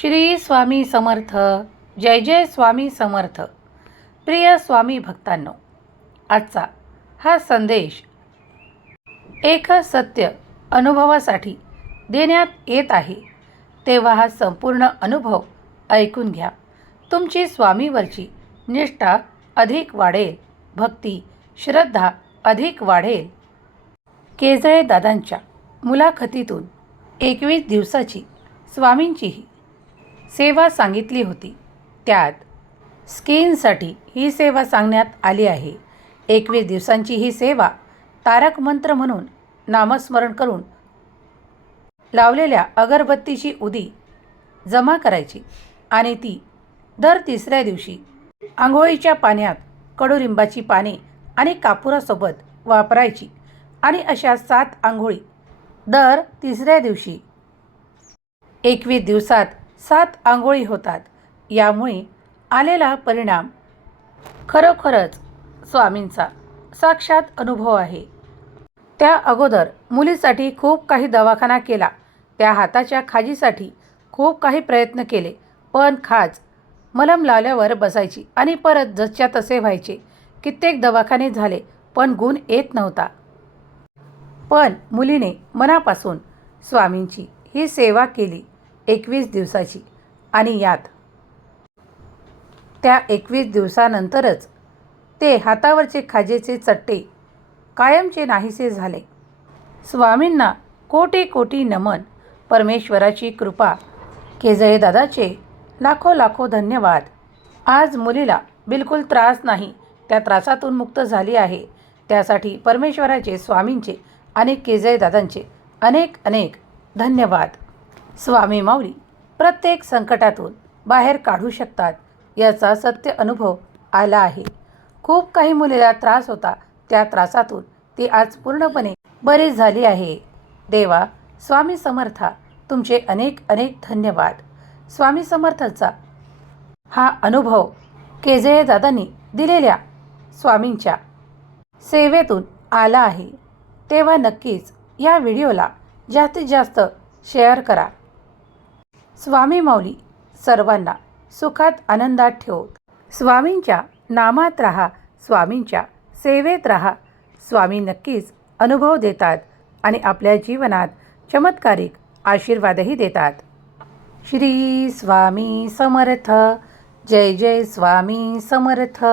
श्री स्वामी समर्थ. जय जय स्वामी समर्थ. प्रिय स्वामी भक्तांनो आजचा हा संदेश एक सत्य अनुभवासाठी देण्यात येत आहे. तेव्हा हा संपूर्ण अनुभव ऐकून घ्या. तुमची स्वामीवरची निष्ठा अधिक वाढेल. भक्ती श्रद्धा अधिक वाढेल. केजळे दादांच्या मुलाखतीतून एकवीस दिवसाची स्वामींचीही सेवा सांगितली होती. त्यात स्किनसाठी ही सेवा सांगण्यात आली आहे. एकवीस दिवसांची ही सेवा तारक मंत्र म्हणून नामस्मरण करून लावलेल्या अगरबत्तीची उदी जमा करायची आणि ती दर तिसऱ्या दिवशी आंघोळीच्या पाण्यात कडुलिंबाची पाने आणि कापुरासोबत वापरायची आणि अशा सात आंघोळी दर तिसऱ्या दिवशी एकवीस दिवसात सात आंघोळी होतात. यामुळे आलेला परिणाम खरोखरच स्वामींचा साक्षात अनुभव आहे. त्या अगोदर मुलीसाठी खूप काही दवाखाना केला. त्या हाताच्या खाजीसाठी खूप काही प्रयत्न केले. पण खाज मलम लावल्यावर बसायची आणि परत जसच्या तसे व्हायचे. कित्येक दवाखाने झाले पण गुण येत नव्हता. पण मुलीने मनापासून स्वामींची ही सेवा केली. एकवीस दिवसाची. आणि यात त्या एकवीस दिवसानंतरच ते हातावरचे खाजेचे चट्टे कायमचे नाहीसे झाले. स्वामींना कोटी कोटी नमन परमेश्वराची कृपा केजळे दादाचे लाखो लाखो धन्यवाद. आज मुलीला बिलकुल त्रास नाही त्या त्रासातून मुक्त झाली आहे. त्यासाठी परमेश्वराचे स्वामींचे आणि केजळे दादांचे अनेक अनेक धन्यवाद. स्वामी माऊली प्रत्येक संकटातून बाहेर काढू शकतात याचा सत्य अनुभव आला आहे. खूप काही मुलीला त्रास होता. त्या त्रासातून ती आज पूर्णपणे बरी झाली आहे. देवा स्वामी समर्था तुमचे अनेक अनेक धन्यवाद. स्वामी समर्थाचा हा अनुभव केजय दादांनी दिलेल्या स्वामींच्या सेवेतून आला आहे. तेव्हा नक्कीच या व्हिडिओला जास्तीत जास्त शेअर करा. स्वामी माऊली सर्वांना सुखात आनंदात ठेव. स्वामींच्या नामात राहा स्वामींच्या सेवेत राहा. स्वामी नक्कीच अनुभव देतात आणि आपल्या जीवनात चमत्कारिक आशीर्वादही देतात. श्री स्वामी समर्थ. जय जय स्वामी समर्थ.